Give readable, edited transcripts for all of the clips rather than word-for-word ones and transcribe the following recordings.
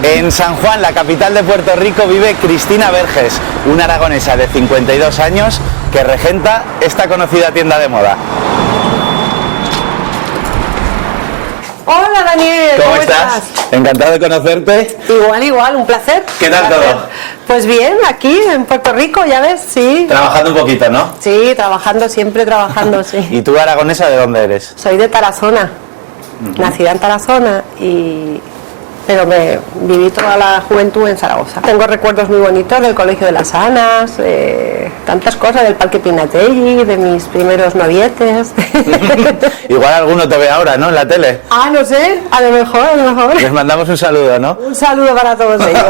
En San Juan, la capital de Puerto Rico, vive Cristina Verges, una aragonesa de 52 años que regenta esta conocida tienda de moda. Hola Daniel, ¿Cómo estás? Encantado de conocerte. Igual, un placer. ¿Qué tal todo? Pues bien, aquí en Puerto Rico, ya ves, sí. Trabajando un poquito, ¿no? Sí, trabajando, siempre trabajando, sí. ¿Y tú, aragonesa, de dónde eres? Soy de Tarazona, nacida en Tarazona, pero me viví toda la juventud en Zaragoza. Tengo recuerdos muy bonitos del Colegio de las Anas, tantas cosas, del Parque Pinatelli, de mis primeros novietes. Igual alguno te ve ahora, ¿no? En la tele. Ah, no sé, a lo mejor. Les mandamos un saludo, ¿no? Un saludo para todos ellos.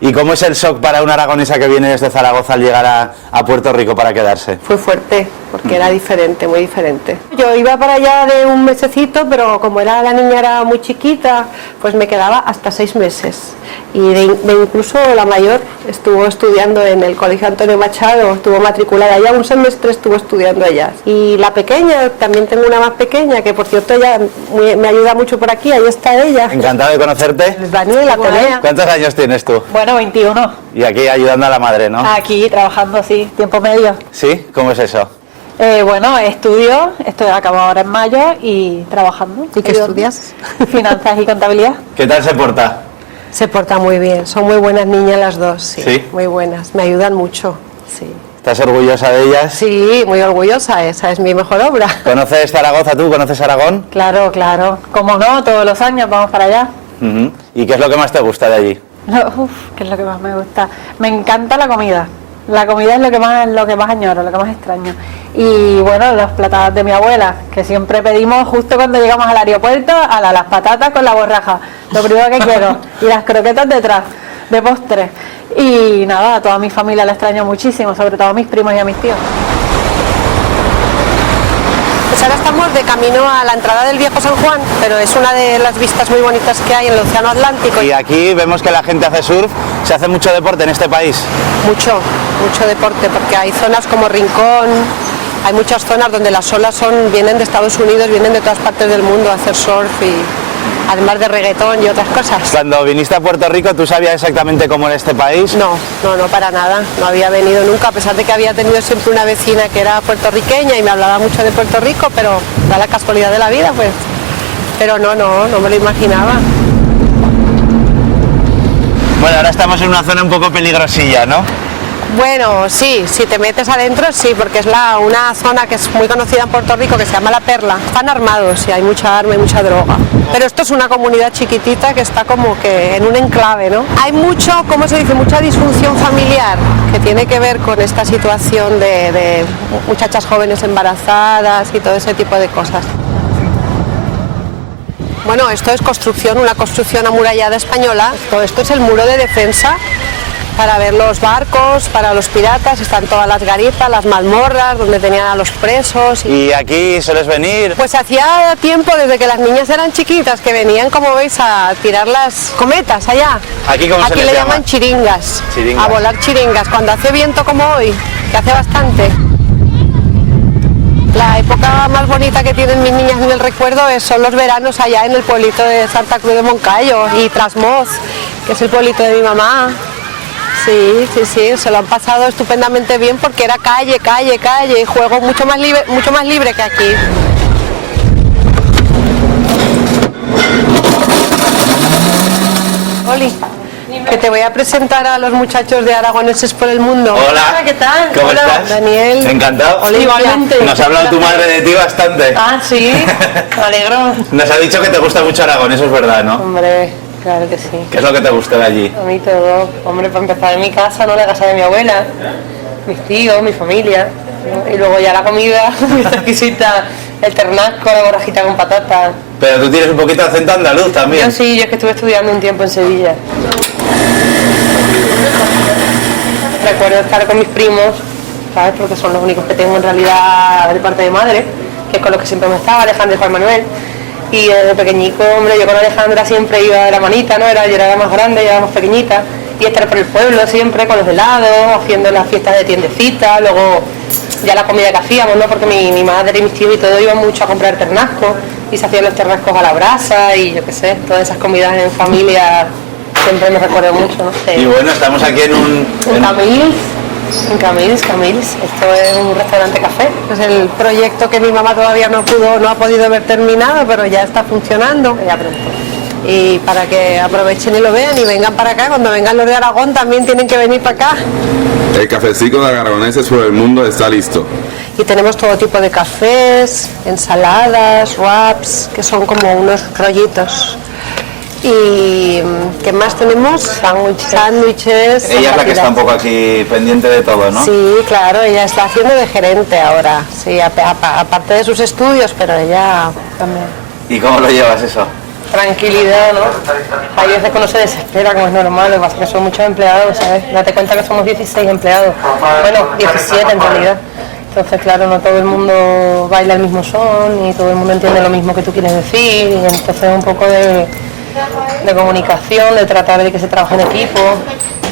¿Y cómo es el shock para una aragonesa que viene desde Zaragoza al llegar a Puerto Rico para quedarse? Fue fuerte, porque era diferente, muy diferente. Yo iba para allá de un mesecito, pero como la niña era muy chiquita, pues me quedaba hasta 6 meses. Y incluso la mayor estuvo estudiando en el Colegio Antonio Machado, estuvo matriculada allá, un semestre estuvo estudiando allá. Y la pequeña, también tengo una más pequeña, que por cierto ella me ayuda mucho por aquí, ahí está ella. Encantado de conocerte. Daniela, Pelea. ¿Cuántos años tienes tú? Bueno, 21. Y aquí ayudando a la madre, ¿no? Aquí trabajando, sí, tiempo medio. ¿Sí? ¿Cómo es eso? Bueno, estoy acabo ahora en mayo y trabajando. ¿Y qué estudias? Finanzas y contabilidad. ¿Qué tal se porta? Se porta muy bien, son muy buenas niñas las dos, sí. ¿Sí? Muy buenas, me ayudan mucho, sí. ¿Estás orgullosa de ellas? Sí, muy orgullosa, esa es mi mejor obra. ¿Conoces Zaragoza tú? ¿Conoces Aragón? Claro. Como no, todos los años vamos para allá. ¿Y qué es lo que más te gusta de allí? ¿Qué es lo que más me gusta? Me encanta la comida. La comida es lo que más añoro, lo que más extraño. Y bueno, las patatas de mi abuela, que siempre pedimos justo cuando llegamos al aeropuerto, las patatas con la borraja, lo primero que quiero, y las croquetas detrás, de postre. Y nada, a toda mi familia la extraño muchísimo, sobre todo a mis primos y a mis tíos. Pues ahora estamos de camino a la entrada del Viejo San Juan, pero es una de las vistas muy bonitas que hay en el Océano Atlántico. Y aquí vemos que la gente hace surf, se hace mucho deporte en este país. Mucho deporte, porque hay zonas como Rincón, hay muchas zonas donde las olas vienen de Estados Unidos, vienen de todas partes del mundo a hacer surf, y además de reggaetón y otras cosas. Cuando viniste a Puerto Rico, ¿tú sabías exactamente cómo era este país? No, para nada, no había venido nunca, a pesar de que había tenido siempre una vecina que era puertorriqueña y me hablaba mucho de Puerto Rico, pero da la casualidad de la vida, pues. Pero no me lo imaginaba. Bueno, ahora estamos en una zona un poco peligrosilla, ¿no? Bueno, sí, si te metes adentro, sí, porque es una zona que es muy conocida en Puerto Rico, que se llama La Perla. Están armados y hay mucha arma y mucha droga. Pero esto es una comunidad chiquitita que está como que en un enclave, ¿no? Hay mucha disfunción familiar que tiene que ver con esta situación de muchachas jóvenes embarazadas y todo ese tipo de cosas. Bueno, esto es una construcción amurallada española. Todo esto es el muro de defensa para ver los barcos, para los piratas, están todas las garitas, las mazmorras, donde tenían a los presos. ¿Y aquí sueles venir? Pues hacía tiempo, desde que las niñas eran chiquitas, que venían, como veis, a tirar las cometas allá. ¿Aquí cómo se les le llama? llaman chiringas, Chiringas. a volar chiringas, cuando hace viento como hoy, que hace bastante. La época más bonita que tienen mis niñas en el recuerdo son los veranos allá en el pueblito de Santa Cruz de Moncayo y Trasmoz, que es el pueblito de mi mamá. Sí, se lo han pasado estupendamente bien porque era calle, y juego mucho más libre que aquí. Oli, que te voy a presentar a los muchachos de Aragoneses por el Mundo. Hola, ¿qué tal? ¿Cómo estás? Daniel. Encantado. Hola, igualmente. Nos ha hablado tu madre de ti bastante. Ah, sí, me alegro. Nos ha dicho que te gusta mucho Aragón, eso es verdad, ¿no? Hombre, claro que sí. ¿Qué es lo que te gusta de allí? A mí todo. Hombre, para empezar en mi casa, ¿no? La casa de mi abuela, mis tíos, mi familia. ¿no? Y luego ya la comida, esta exquisita, el ternasco, la borrajita con patata. Pero tú tienes un poquito de acento andaluz también. Yo sí, yo es que estuve estudiando un tiempo en Sevilla. Recuerdo estar con mis primos, ¿sabes? Porque son los únicos que tengo en realidad de parte de madre, que es con los que siempre me estaba, Alejandro y Juan Manuel. Y desde pequeñico, hombre, yo con Alejandra siempre iba de la manita, ¿no? Yo era la más grande, ella era más pequeñita. Y estar por el pueblo siempre, con los helados, haciendo las fiestas de tiendecita, luego ya la comida que hacíamos, ¿no? Porque mi madre y mis tíos y todo iban mucho a comprar ternascos y se hacían los ternascos a la brasa y yo qué sé, todas esas comidas en familia siempre me recuerdo mucho, ¿no? Sí. Y bueno, estamos aquí en Camils. Esto es un restaurante café. Es el proyecto que mi mamá todavía no ha podido ver terminado, pero ya está funcionando. Ya pronto. Y para que aprovechen y lo vean y vengan para acá, cuando vengan los de Aragón también tienen que venir para acá. El cafecito de Aragoneses por el mundo está listo. Y tenemos todo tipo de cafés, ensaladas, wraps, que son como unos rollitos. Y ¿qué más tenemos? Sándwiches. Ella es la que está un poco aquí pendiente de todo, ¿no? Sí, claro, ella está haciendo de gerente ahora, sí, aparte de sus estudios, pero ella también. ¿Y cómo lo llevas eso? Tranquilidad, ¿no? Hay veces que uno se desespera, como es normal, lo que pasa es que son muchos empleados, ¿sabes? Date cuenta que somos 16 empleados, bueno, 17 en realidad. Entonces, claro, no todo el mundo baila el mismo son, ni todo el mundo entiende lo mismo que tú quieres decir, y entonces un poco de comunicación, de tratar de que se trabaje en equipo.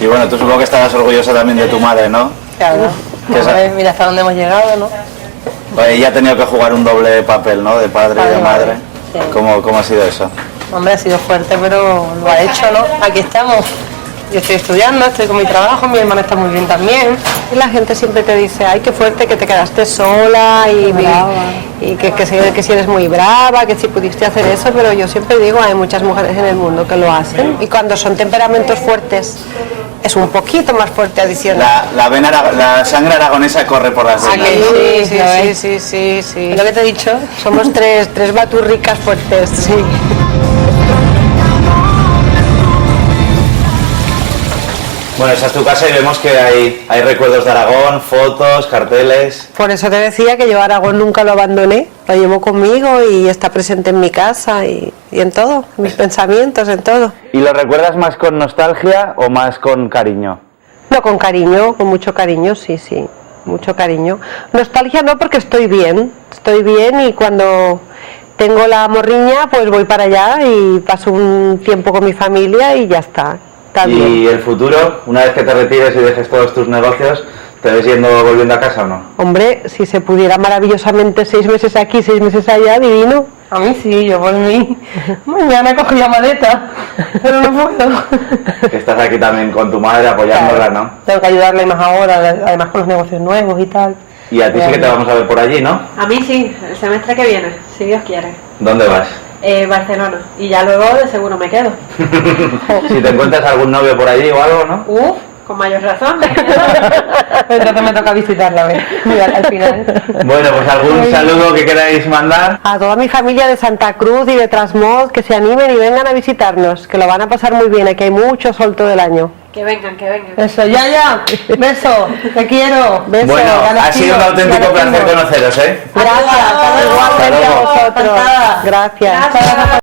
Y bueno, tú supongo que estarás orgullosa también de tu madre, ¿no? Claro, mira hasta dónde hemos llegado, ¿no? Pues ella ha tenido que jugar un doble papel, ¿no? De padre y de madre. Sí. ¿Cómo ha sido eso? Hombre, ha sido fuerte, pero lo ha hecho, ¿no? Aquí estamos. Yo estoy estudiando, estoy con mi trabajo, mi hermano está muy bien también. Y la gente siempre te dice, ay, qué fuerte que te quedaste sola y que si eres muy brava, que si pudiste hacer eso, pero yo siempre digo, hay muchas mujeres en el mundo que lo hacen. Y cuando son temperamentos fuertes, es un poquito más fuerte adicional. La sangre aragonesa corre por las venas, ¿no? Sí. ¿Es lo que te he dicho? Somos tres baturricas fuertes, sí. Bueno, esa es tu casa y vemos que hay recuerdos de Aragón, fotos, carteles. Por eso te decía que yo Aragón nunca lo abandoné, lo llevo conmigo y está presente en mi casa y en todo, en mis pensamientos, en todo. ¿Y lo recuerdas más con nostalgia o más con cariño? No, con cariño, con mucho cariño, sí, mucho cariño. Nostalgia no, porque estoy bien y cuando tengo la morriña pues voy para allá y paso un tiempo con mi familia y ya está. ¿Y el futuro, una vez que te retires y dejes todos tus negocios, te ves volviendo a casa o no? Hombre, si se pudiera maravillosamente 6 meses aquí, 6 meses allá, divino. A mí sí, yo por mí. Mañana cogí la maleta, pero no puedo. Que estás aquí también con tu madre apoyándola, Claro. ¿no? Tengo que ayudarle más ahora, además con los negocios nuevos y tal. Y a ti sí que te vamos a ver por allí, ¿no? A mí sí, el semestre que viene, si Dios quiere. ¿Dónde vas? Barcelona. Y ya luego de seguro me quedo. Si te encuentras algún novio por allí o algo, ¿no? Con mayor razón. Entonces me toca visitarla, a ver, al final. Bueno, pues algún saludo que queráis mandar. A toda mi familia de Santa Cruz y de Trasmoz, que se animen y vengan a visitarnos, que lo van a pasar muy bien, aquí hay mucho sol todo el año. Que vengan. Eso, ya. Beso, te quiero. Beso, Bueno, ha sido un auténtico placer conoceros, ¿eh? Gracias, igualmente a vosotros. Encantada. Gracias.